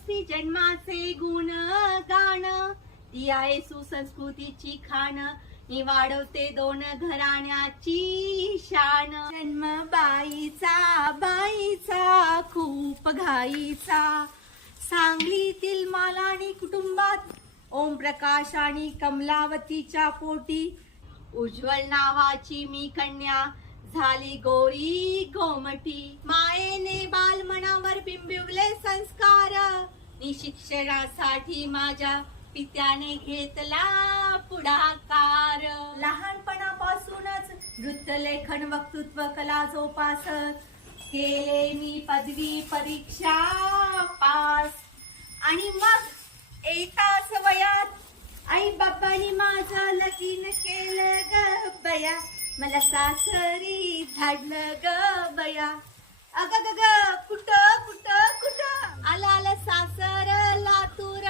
नुसती जन्माचे गुण गाण, ती आहे सुसंस्कृतीची खाण, मी वाढवते दोन घराण्याची शान. जन्म बाईचा खूप घाईचा, सांगलीतील मालानी कुटुंबात ओम प्रकाश आणि कमलावतीच्या पोटी, उज्ज्वल नावाची मी कन्या झाली गोरी गोमटी. मायेने बालमनावर बिंबिवले संस्कार, मी शिक्षणासाठी माझ्या पित्याने घेतला पुढाकार. लहानपणापासूनच नृत्यलेखन वक्तृत्व कला जोपासत, केले मी पदवी परीक्षा पास. आणि मग एकाच वयात आई बाबांनी माझं लगीन केलं ग बया, मला सासरी धाडलं ग बया. अग ग ग कुठं कुठं कुठं आला सासर लातूर,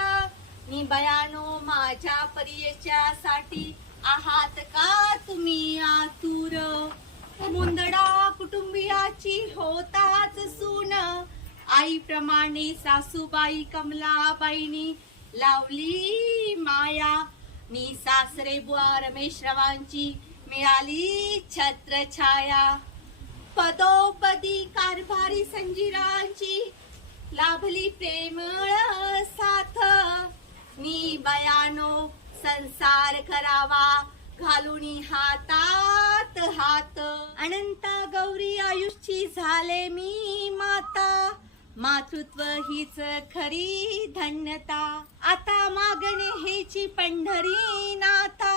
मी बयानो माझ्या परिचयासाठी आहात का तुम्ही आतुर. मुंदडा कुटुंबियाची होताच सून, आईप्रमाणे सासूबाई कमलाबाईंनी लावली माया. मी सासरे बुवा रमेशरावांची मिळाली छत्रछाया, पदोपदी कारभारी संजीरांची लाभली प्रेमळ साथ. मी बयानो संसार करावा घालूनी हातात हात, अनंत गौरी आयुष्ची झाले मी माता, मातृत्व हीच खरी धन्यता. आता मागणे हेची पंढरी नाथा,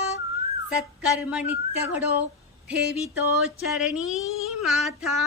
सत्कर्म नित्य घडो ठेवितो चरणी माथा.